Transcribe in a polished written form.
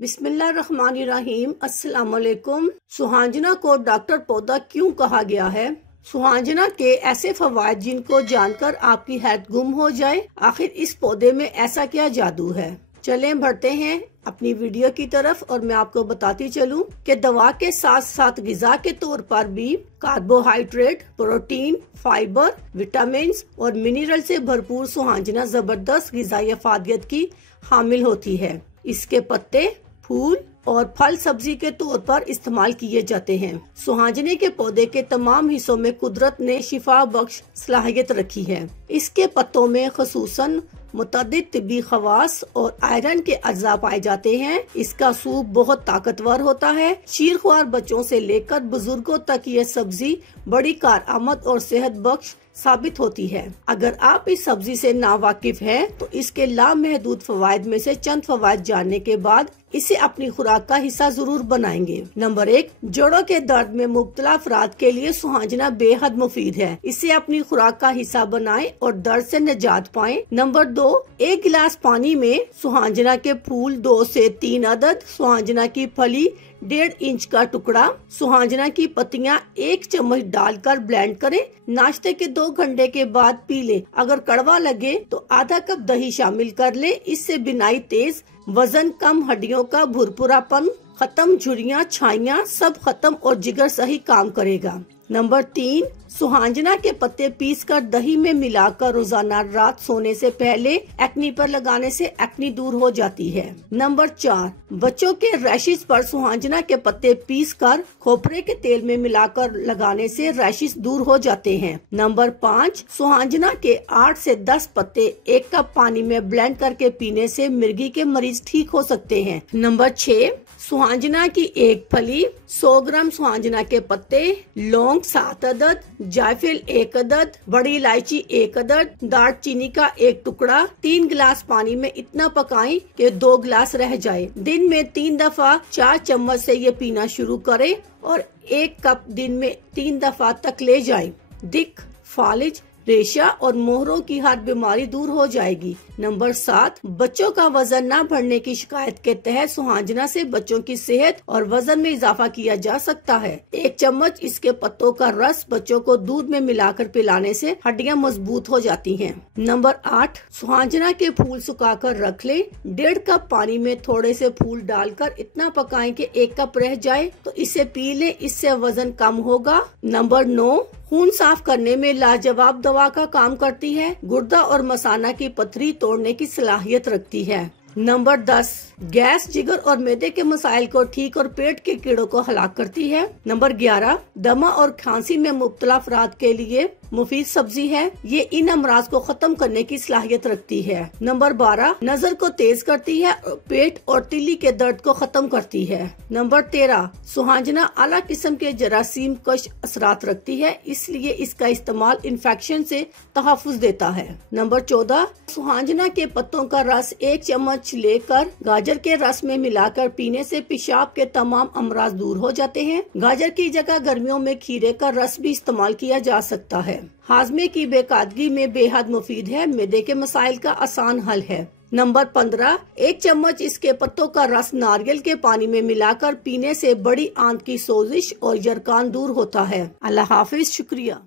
बिस्मिल्लाहिर्रहमानिर्रहीम। अस्सलाम वालेकुम। सुहांजना को डॉक्टर पौधा क्यों कहा गया है? सुहांजना के ऐसे फवायद जिनको जानकर आपकी हैरत गुम हो जाए। आखिर इस पौधे में ऐसा क्या जादू है? चलें बढ़ते हैं अपनी वीडियो की तरफ और मैं आपको बताती चलूं कि दवा के साथ साथ गिजा के तौर पर भी कार्बोहाइड्रेट, प्रोटीन, फाइबर, विटामिन और मिनरल से भरपूर सुहांजना जबरदस्त गिजाई अफादियत की हामिल होती है। इसके पत्ते, फूल और फल सब्जी के तौर पर इस्तेमाल किए जाते हैं। सुहांजने के पौधे के तमाम हिस्सों में कुदरत ने शिफा बख्श सलाहियत रखी है। इसके पत्तों में खसूसन मुतअद्दिद तिब्बी खवास और आयरन के अज्जा पाए जाते हैं। इसका सूप बहुत ताकतवर होता है। शीरख्वार बच्चों से लेकर बुजुर्गों तक ये सब्जी बड़ी कारआमद और सेहत बख्श साबित होती है। अगर आप इस सब्जी से नावाकिफ हैं, तो इसके लामहदूद फवायद में से चंद फवायद जानने के बाद इसे अपनी खुराक का हिस्सा जरूर बनाएंगे। नंबर 1, जोड़ों के दर्द में मुब्तला अफराद के लिए सुहांजना बेहद मुफीद है। इसे अपनी खुराक का हिस्सा बनाएं और दर्द से निजात पाएं। नंबर 2, 1 गिलास पानी में सुहांजना के फूल 2 से 3 अदद, सुहांजना की फली 1.5 इंच का टुकड़ा, सुहांजना की पत्तियां 1 चम्मच डालकर ब्लेंड करें। नाश्ते के 2 घंटे के बाद पी लें। अगर कड़वा लगे तो आधा कप दही शामिल कर लें। इससे बिनाई तेज, वजन कम, हड्डियों का भुरभुरापन खत्म, झुर्रियां, छाइयां सब खत्म और जिगर सही काम करेगा। नंबर 3, सुहांजना के पत्ते पीसकर दही में मिलाकर रोजाना रात सोने से पहले एक्नी पर लगाने से एक्नी दूर हो जाती है। नंबर 4, बच्चों के रैशेस पर सुहांजना के पत्ते पीसकर खोपरे के तेल में मिलाकर लगाने से रैशेस दूर हो जाते हैं। नंबर 5, सुहांजना के 8 से 10 पत्ते 1 कप पानी में ब्लेंड करके पीने से मिर्गी के मरीज ठीक हो सकते हैं। नंबर 6, सुहांजना की 1 फली, 100 ग्राम सुहांजना के पत्ते, लौंग 7 अदद, जायफल 1 अदद, बड़ी इलायची 1 अदद, दालचीनी का 1 टुकड़ा, 3 गिलास पानी में इतना पकाएं कि 2 गिलास रह जाए। दिन में 3 दफा 4 चम्मच से ये पीना शुरू करें और 1 कप दिन में 3 दफा तक ले जाएं। दिक, फालिज, रेशा और मोहरों की हर बीमारी दूर हो जाएगी। नंबर 7, बच्चों का वजन न बढ़ने की शिकायत के तहत सुहांजना से बच्चों की सेहत और वजन में इजाफा किया जा सकता है। 1 चम्मच इसके पत्तों का रस बच्चों को दूध में मिलाकर पिलाने से हड्डियां मजबूत हो जाती हैं। नंबर 8, सुहांजना के फूल सुखाकर रख लें। 1.5 कप पानी में थोड़े से फूल डालकर इतना पकाएं कि 1 कप रह जाए तो इसे पी लें। इससे वजन कम होगा। नंबर 9, खून साफ करने में लाजवाब दवा का काम करती है। गुर्दा और मसाना की पथरी तोड़ने की सलाहियत रखती है। नंबर 10, गैस, जिगर और मैदे के मसाइल को ठीक और पेट के कीड़ों को हलाक करती है। नंबर 11, दमा और खांसी में मुब्तला अफराद के लिए मुफीद सब्जी है। ये इन अमराज को खत्म करने की सलाहियत रखती है। नंबर 12, नजर को तेज करती है, पेट और तिल्ली के दर्द को खत्म करती है। नंबर 13, सुहांजना आला किस्म के जरासीम कश असरात रखती है, इसलिए इसका इस्तेमाल इन्फेक्शन से तहफ़्फ़ुज़ देता है। नंबर 14, सुहांजना के पत्तों का रस 1 चम्मच लेकर गाजर के रस में मिलाकर पीने से पेशाब के तमाम अमराज दूर हो जाते हैं। गाजर की जगह गर्मियों में खीरे का रस भी इस्तेमाल किया जा सकता है। हाजमे की बेकादगी में बेहद मुफीद है। मैदे के मसाइल का आसान हल है। नंबर 15, 1 चम्मच इसके पत्तों का रस नारियल के पानी में मिलाकर पीने से बड़ी आंत की सोजिश और यरकान दूर होता है। अल्लाह हाफिज, शुक्रिया।